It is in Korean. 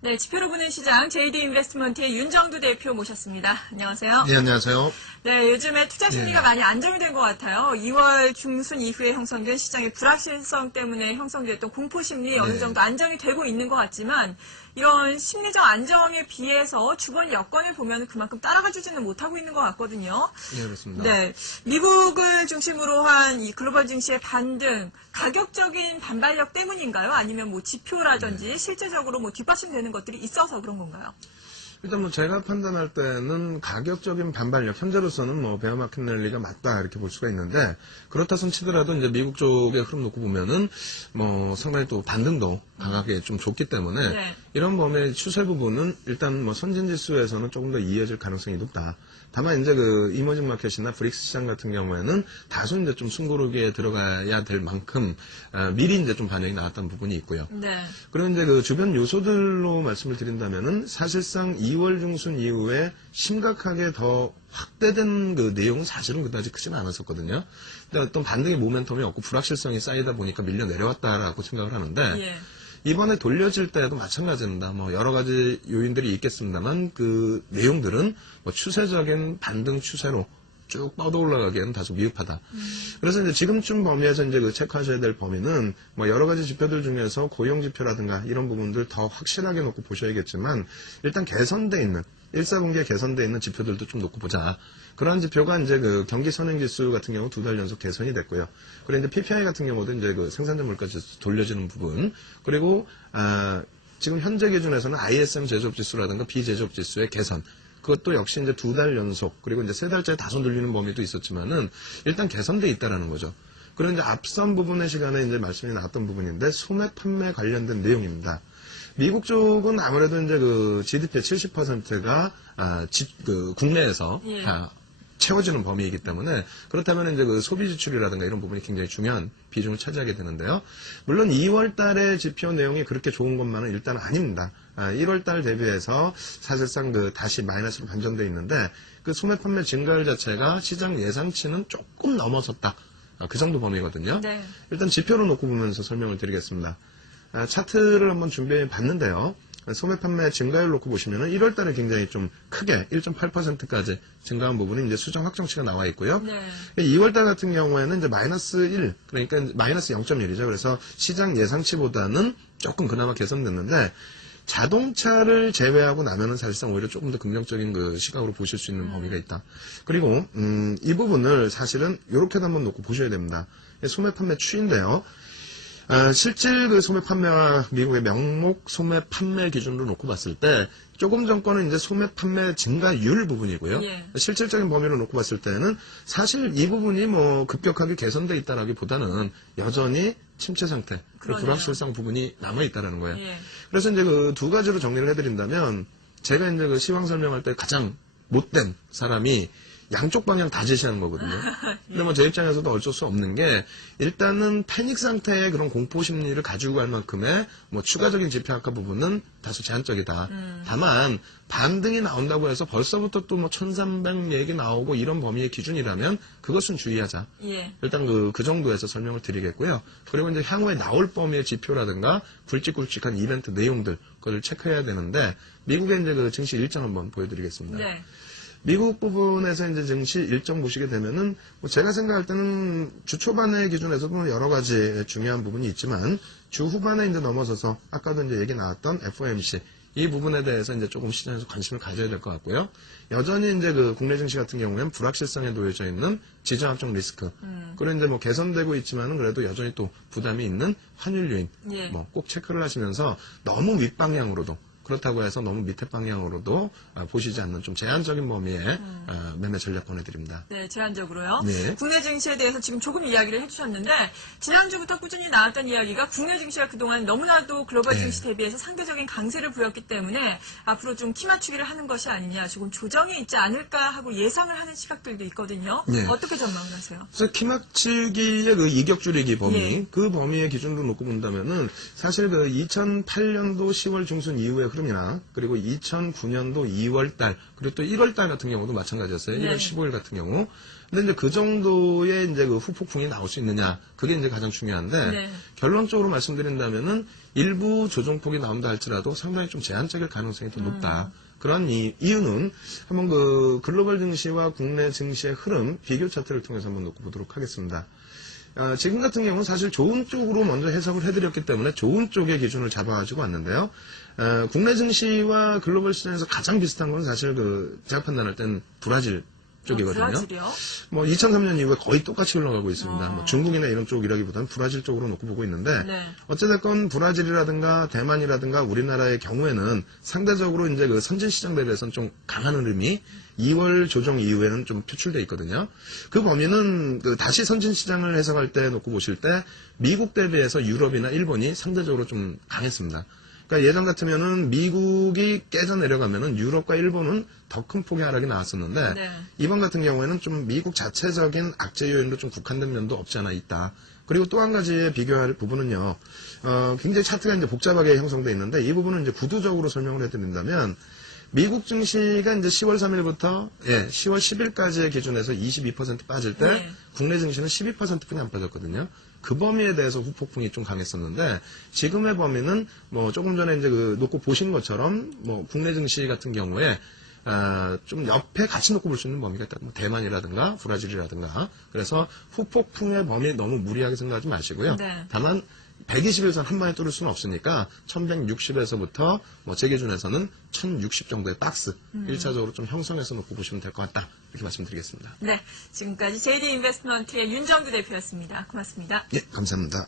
네, 지표로 보는 시장 JD 인베스트먼트의 윤정두 대표 모셨습니다. 안녕하세요. 네, 안녕하세요. 네, 요즘에 투자 심리가 많이 안정이 된 것 같아요. 2월 중순 이후에 형성된 시장의 불확실성 때문에 형성됐던 공포 심리 어느 정도 안정이 되고 있는 것 같지만 이런 심리적 안정에 비해서 주변 여건을 보면 그만큼 따라가주지는 못하고 있는 것 같거든요. 네, 그렇습니다. 네, 미국을 중심으로 한 이 글로벌 증시의 반등, 가격적인 반발력 때문인가요? 아니면 뭐 지표라든지 실제적으로 뭐 뒷받침되는 것들이 있어서 그런 건가요? 일단 뭐 제가 판단할 때는 가격적인 반발력, 현재로서는 뭐 베어마켓 랠리가 맞다 이렇게 볼 수가 있는데, 그렇다 손 치더라도 이제 미국 쪽의 흐름 놓고 보면은 뭐 상당히 또 반등도 강하게 좀 좋기 때문에 이런 범위의 추세 부분은 일단 뭐 선진 지수에서는 조금 더 이어질 가능성이 높다. 다만 이제 그 이머징 마켓이나 브릭스 시장 같은 경우에는 다소 이제 좀 숨고르기에 들어가야 될 만큼 미리 이제 좀 반영이 나왔던 부분이 있고요. 네. 그리고 이제 그 주변 요소들로 말씀을 드린다면은 사실상 2월 중순 이후에 심각하게 더 확대된 그 내용은 사실은 그다지 크지는 않았었거든요. 근데 어떤 반등의 모멘텀이 없고 불확실성이 쌓이다 보니까 밀려 내려왔다라고 생각을 하는데 이번에 돌려질 때도 마찬가지입니다. 뭐 여러 가지 요인들이 있겠습니다만 그 내용들은 뭐 추세적인 반등 추세로 쭉 뻗어 올라가기에는 다소 미흡하다. 그래서 이제 지금쯤 범위에서 이제 그 체크하셔야 될 범위는 뭐 여러 가지 지표들 중에서 고용 지표라든가 이런 부분들 더 확실하게 놓고 보셔야겠지만 일단 개선돼 있는 1사분기에 개선돼 있는 지표들도 좀 놓고 보자. 그러한 지표가 이제 그 경기 선행지수 같은 경우 2달 연속 개선이 됐고요. 그리고 이제 PPI 같은 경우도 이제 그 생산자 물가지수 돌려지는 부분. 그리고 지금 현재 기준에서는 ISM 제조업 지수라든가 비제조업 지수의 개선. 그것도 역시 이제 2달 연속, 그리고 이제 3달째 다소 늘리는 범위도 있었지만은 일단 개선돼 있다라는 거죠. 그리고 이제 앞선 부분의 시간에 이제 말씀이 나왔던 부분인데 소매 판매 관련된 내용입니다. 미국 쪽은 아무래도 이제 그 GDP의 70%가 그 국내에서 다 채워지는 범위이기 때문에 그렇다면 이제 그 소비 지출이라든가 이런 부분이 굉장히 중요한 비중을 차지하게 되는데요. 물론 2월 달의 지표 내용이 그렇게 좋은 것만은 일단 아닙니다. 1월 달 대비해서 사실상 그 다시 마이너스로 반전돼 있는데 그 소매 판매 증가율 자체가 시장 예상치는 조금 넘어섰다. 그 정도 범위거든요. 네. 일단 지표로 놓고 보면서 설명을 드리겠습니다. 차트를 한번 준비해 봤는데요. 소매 판매 증가율 놓고 보시면은 1월 달에 굉장히 좀 크게 1.8%까지 증가한 부분이 이제 수정 확정치가 나와 있고요. 2월 달 같은 경우에는 이제 마이너스 1, 그러니까 마이너스 0.1이죠. 그래서 시장 예상치보다는 조금 그나마 개선됐는데 자동차를 제외하고 나면은 사실상 오히려 조금 더 긍정적인 그 시각으로 보실 수 있는 범위가 있다. 그리고 이 부분을 사실은 이렇게도 한번 놓고 보셔야 됩니다. 소매 판매 추인데요. 실질 그 소매 판매와 미국의 명목 소매 판매 기준으로 놓고 봤을 때 조금 전 거는 이제 소매 판매 증가율 부분이고요. 실질적인 범위로 놓고 봤을 때는 사실 이 부분이 뭐 급격하게 개선돼 있다라기보다는 여전히 침체 상태, 불확실성 부분이 남아 있다라는 거예요. 그래서 이제 그 두 가지로 정리를 해드린다면 제가 이제 그 시황 설명할 때 가장 못된 사람이 양쪽 방향 다 제시하는 거거든요. 근데 뭐 제 입장에서도 어쩔 수 없는 게 일단은 패닉 상태의 그런 공포 심리를 가지고 갈 만큼의 뭐 추가적인 지표 악화 부분은 다소 제한적이다. 다만 반등이 나온다고 해서 벌써부터 또 뭐 1300 얘기 나오고 이런 범위의 기준이라면 그것은 주의하자. 일단 그 정도에서 설명을 드리겠고요. 그리고 이제 향후에 나올 범위의 지표라든가 굵직굵직한 이벤트 내용들 그걸 체크해야 되는데 미국의 이제 그 증시 일정 한번 보여드리겠습니다. 미국 부분에서 이제 증시 일정 보시게 되면은 뭐 제가 생각할 때는 주 초반의 기준에서도 여러 가지 중요한 부분이 있지만 주 후반에 이제 넘어서서 아까도 이제 얘기 나왔던 FOMC 이 부분에 대해서 이제 조금 시장에서 관심을 가져야 될 것 같고요. 여전히 이제 그 국내 증시 같은 경우에는 불확실성에 놓여져 있는 지정학적 리스크. 그리고 이제 뭐 개선되고 있지만은 그래도 여전히 또 부담이 있는 환율 요인. 뭐 꼭 체크를 하시면서 너무 윗방향으로도 그렇다고 해서 너무 밑에 방향으로도 보시지 않는 좀 제한적인 범위의 매매 전략 권해드립니다. 네, 제한적으로요. 국내 증시에 대해서 지금 조금 이야기를 해주셨는데 지난주부터 꾸준히 나왔던 이야기가 국내 증시가 그동안 너무나도 글로벌 증시 대비해서 상대적인 강세를 보였기 때문에 앞으로 좀 키 맞추기를 하는 것이 아니냐, 조금 조정이 있지 않을까 하고 예상을 하는 시각들도 있거든요. 어떻게 전망을 하세요? 그래서 키 맞추기의 그 이격 줄이기 범위, 그 범위의 기준으로 놓고 본다면은 사실 그 2008년도 10월 중순 이후에 흐름이나 그리고 2009년도 2월달 그리고 또 1월달 같은 경우도 마찬가지였어요. 네. 1월 15일 같은 경우. 근데 이제 그 정도의 이제 그 후폭풍이 나올 수 있느냐 그게 이제 가장 중요한데 네. 결론적으로 말씀드린다면은 일부 조정폭이 나온다 할지라도 상당히 좀 제한적일 가능성이 더 높다. 그런 이유는 한번 그 글로벌 증시와 국내 증시의 흐름 비교 차트를 통해서 한번 놓고 보도록 하겠습니다. 지금 같은 경우는 사실 좋은 쪽으로 먼저 해석을 해드렸기 때문에 좋은 쪽의 기준을 잡아가지고 왔는데요. 국내 증시와 글로벌 시장에서 가장 비슷한 건 사실 그 제가 판단할 땐 브라질 쪽이거든요. 브라질이요? 뭐 2003년 이후에 거의 똑같이 흘러가고 있습니다. 뭐 중국이나 이런 쪽이라기보다는 브라질 쪽으로 놓고 보고 있는데 네. 어찌됐건 브라질이라든가 대만이라든가 우리나라의 경우에는 상대적으로 이제 그 선진 시장 대비해서는 좀 강한 흐름이 2월 조정 이후에는 좀 표출돼 있거든요. 그 범위는 그 다시 선진 시장을 해석할 때 놓고 보실 때 미국 대비해서 유럽이나 일본이 상대적으로 좀 강했습니다. 그러니까 예전 같으면은 미국이 깨져 내려가면은 유럽과 일본은 더 큰 폭의 하락이 나왔었는데 네. 이번 같은 경우에는 좀 미국 자체적인 악재 요인도 좀 국한된 면도 없지 않아 있다. 그리고 또 한 가지 비교할 부분은요. 굉장히 차트가 이제 복잡하게 형성돼 있는데 이 부분은 이제 구두적으로 설명을 해드린다면 미국 증시가 이제 10월 3일부터 10월 10일까지의 기준에서 22% 빠질 때 네. 국내 증시는 12%뿐이 안 빠졌거든요. 그 범위에 대해서 후폭풍이 좀 강했었는데 지금의 범위는 뭐 조금 전에 이제 그 놓고 보신 것처럼 뭐 국내 증시 같은 경우에 좀 옆에 같이 놓고 볼 수 있는 범위가 있다. 뭐 대만이라든가 브라질이라든가 그래서 후폭풍의 범위 너무 무리하게 생각하지 마시고요. 네. 다만 120일선 한 번에 뚫을 수는 없으니까 1160에서부터 뭐 제 기준에서는 1060 정도의 박스 1차적으로 좀 형성해서 놓고 보시면 될 것 같다. 이렇게 말씀드리겠습니다. 네. 지금까지 JD 인베스트먼트의 윤정두 대표였습니다. 고맙습니다. 예, 감사합니다.